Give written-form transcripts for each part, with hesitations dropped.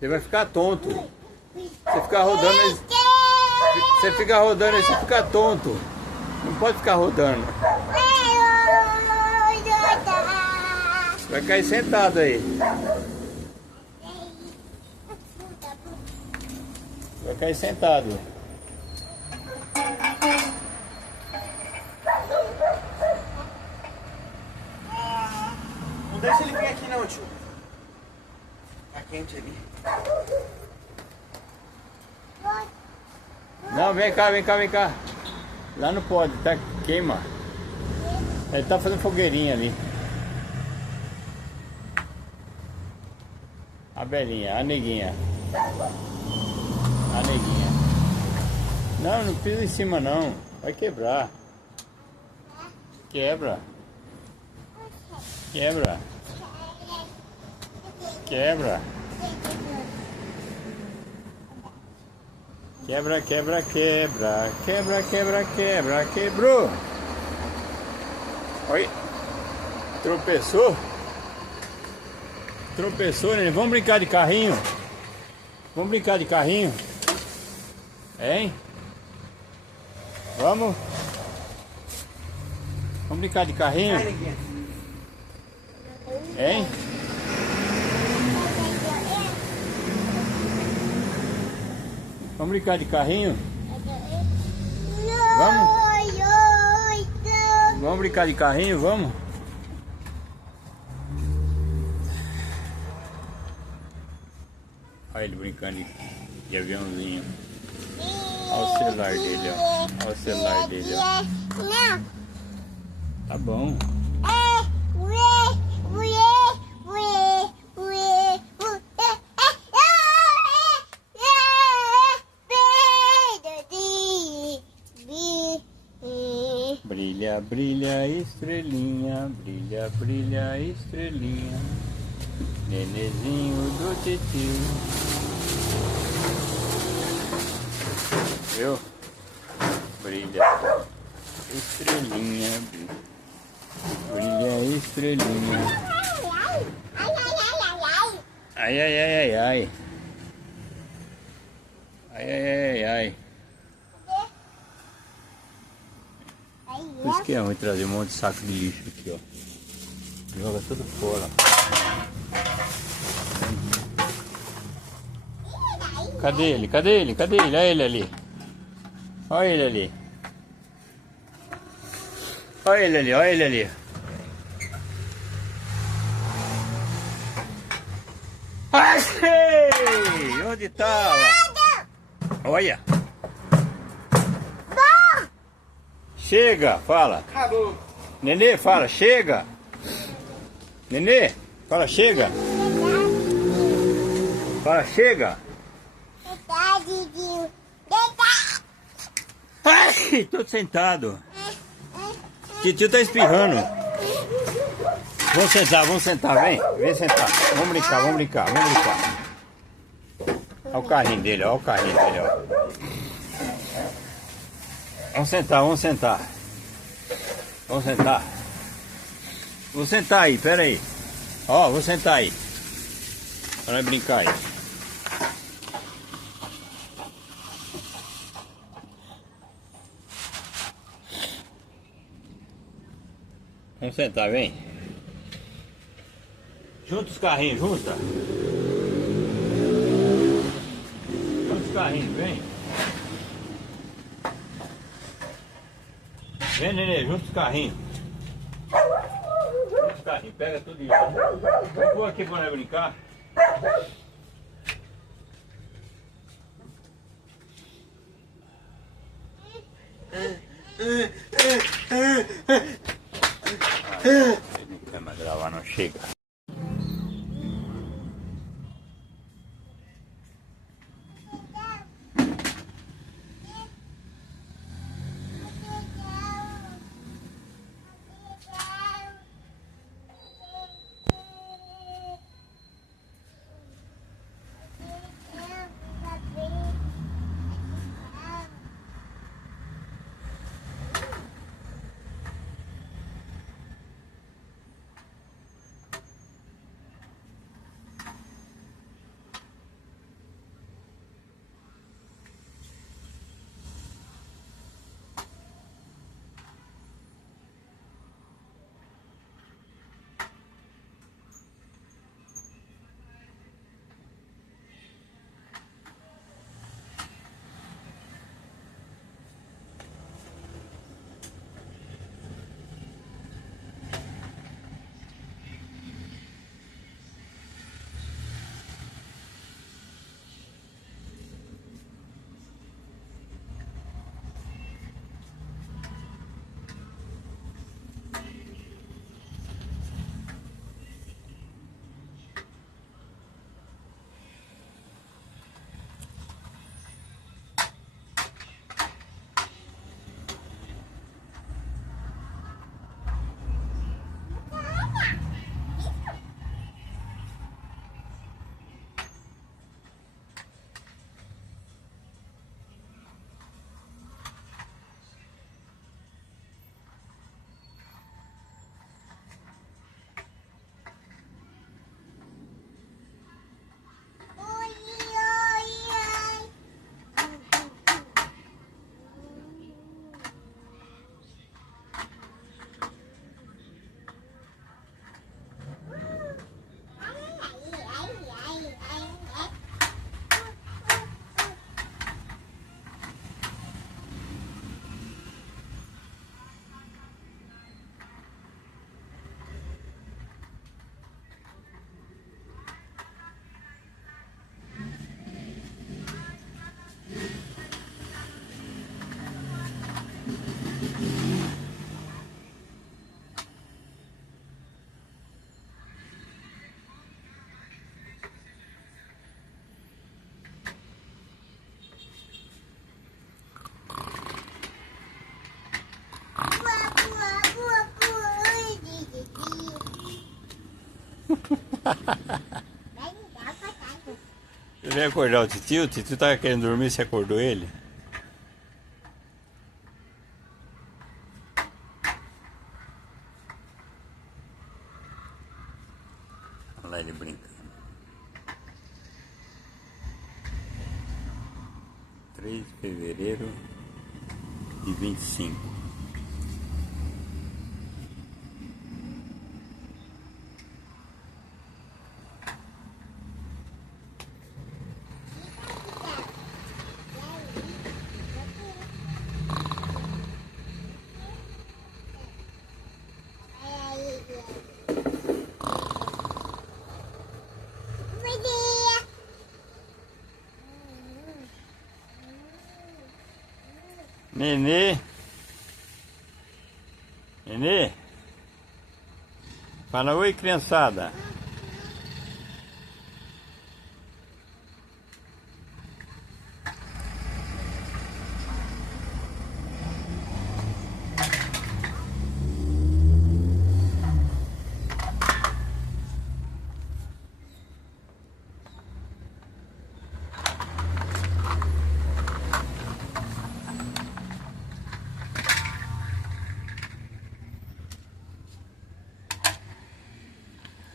Você vai ficar tonto. Você ficar rodando, você fica rodando e você fica tonto. Não pode ficar rodando. Vai cair sentado aí. Vai cair sentado. Não deixa ele vir aqui não, tio. Tá quente ali. Não, vem cá, vem cá, vem cá. Lá não pode, tá queima. Ele tá fazendo fogueirinha ali. A belinha, a neguinha. A neguinha. Não, não pisa em cima não. Vai quebrar. Quebra. Quebra. Quebra. Quebra, quebra, quebra. Quebra, quebra, quebra. Quebrou. Oi. Tropeçou. Tropeçou, né? Vamos brincar de carrinho? Vamos brincar de carrinho? Hein? Vamos? Vamos brincar de carrinho? Hein? Vamos brincar de carrinho? Vamos? Vamos brincar de carrinho? Vamos? Olha ele brincando de aviãozinho. Olha o celular dele, ó. Olha o celular dele, ó. Tá bom. Brilha, brilha, estrelinha. Brilha, brilha, estrelinha. Nenezinho do titio. Viu? Brilha, estrelinha. Brilha, estrelinha. Ai, ai, ai, ai, ai. Ai, ai, ai, ai. Por isso que é ruim trazer um monte de saco de lixo aqui, ó. Joga tudo fora. Cadê ele? Cadê ele? Cadê ele? Olha ele ali. Olha ele ali. Olha ele ali, olha ele ali. Achei! Onde tava? Olha. Chega, fala. Acabou. Nenê, fala, chega. Nenê, fala, chega. Fala, chega. Ai, tô sentado. Titio tá espirrando. Vamos sentar, vem. Vem sentar. Vamos brincar, vamos brincar, vamos brincar. Olha o carrinho dele, olha o carrinho dele, ó. Vamos sentar, vamos sentar. Vamos sentar. Vou sentar aí, pera aí. Ó, vou sentar aí. Pra nós brincar aí. Vamos sentar, vem. Junta os carrinhos, junta. Junta os carrinhos, vem. Vem, Nenê, junta os carrinhos. Junta os carrinhos, pega tudo isso. Vamos pôr aqui pra nós brincar. Ele não quer mais gravar, não chega. Você veio acordar o titio tava querendo dormir, você acordou ele? Olha lá ele brincando. 3 de fevereiro de 25. Nenê, Nenê, fala oi, criançada.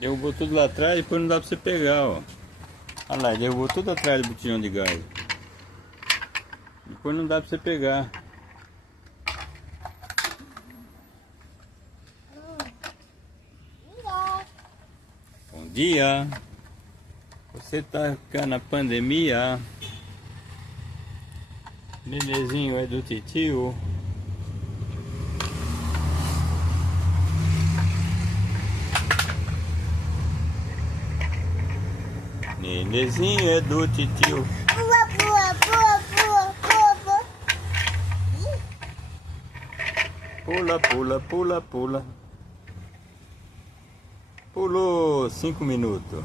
Derrubou tudo lá atrás e depois não dá pra você pegar, ó. Olha lá, derrubou tudo atrás do botijão de gás. Depois não dá pra você pegar. Bom dia. Você tá ficando na pandemia. Nenezinho é do titio. Nenezinho é do titio. Pula, pula, pula, pula. Pulou 5 minutos.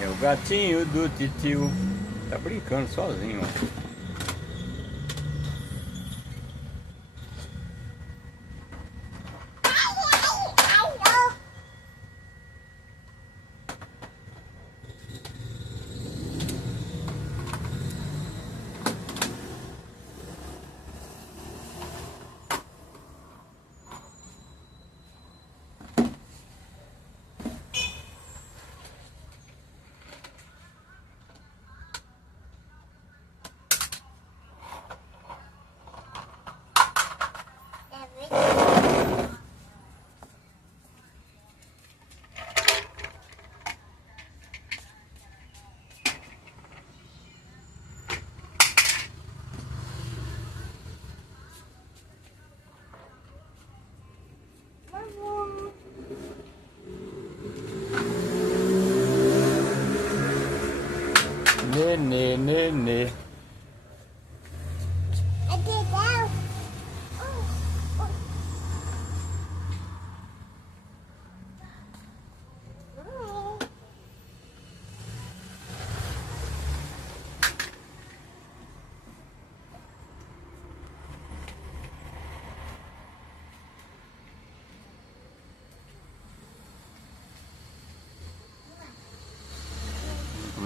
É o gatinho do titio. Tá brincando sozinho, ó. Nenê, nenê.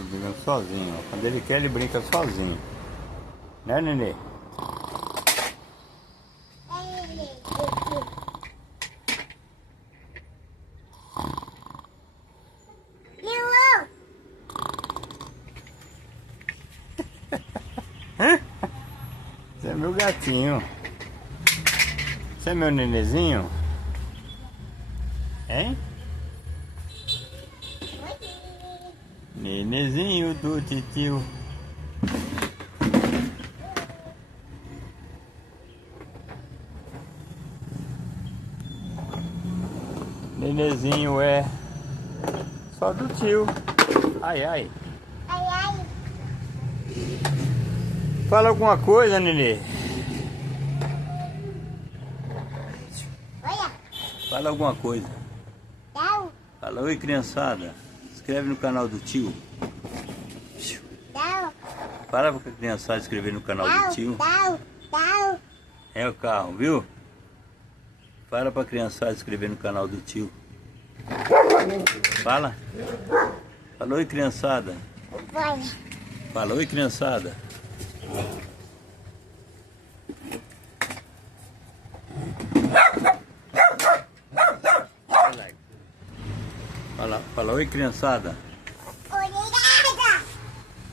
Brincando sozinho, ó. Quando ele quer, ele brinca sozinho. Né, nenê? Você é meu gatinho. Você é meu nenezinho? Hein? Nenezinho do titio. Nenezinho é só do tio. Ai, ai. Ai, ai. Fala alguma coisa, nenê. Olha. Fala alguma coisa. Não. Fala oi, criançada. Se inscreve no canal do tio. Para pra criançada inscrever no canal do tio. É o carro, viu? Para pra criançada inscrever no canal do tio. Fala. Fala, oi, criançada. Fala, oi, criançada. Fala, oi, criançada.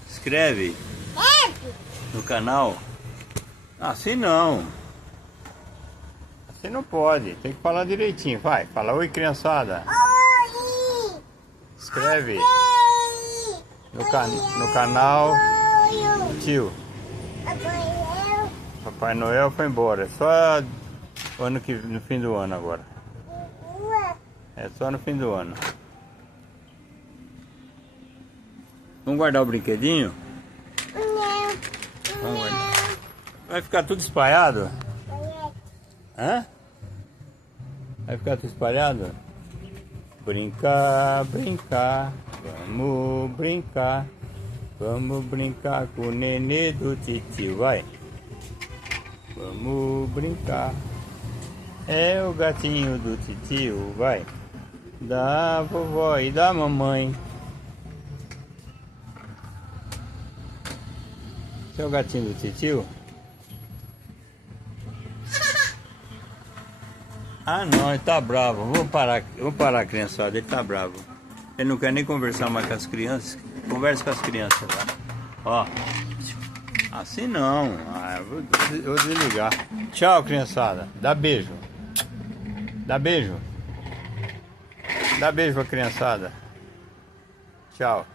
Inscreve no canal. Assim não. Assim não pode. Tem que falar direitinho. Vai, fala, oi, criançada. Inscreve no canal tio. Papai Noel foi embora. Só no fim do ano agora. É só no fim do ano. Vamos guardar o brinquedinho? Vamos guardar. Vai ficar tudo espalhado? Hã? Vai ficar tudo espalhado? Brincar, brincar, vamos brincar. Vamos brincar com o nenê do titio, vai. Vamos brincar. É o gatinho do titio, vai. Da vovó e da mamãe. Esse é o gatinho do titio? Ah não, ele tá bravo. Vou parar, criançada, ele tá bravo. Ele não quer nem conversar mais com as crianças. Conversa com as crianças lá. Ó. Assim não. Ah, eu vou desligar. Tchau, criançada. Dá beijo. Dá beijo. Dá beijo pra criançada. Tchau.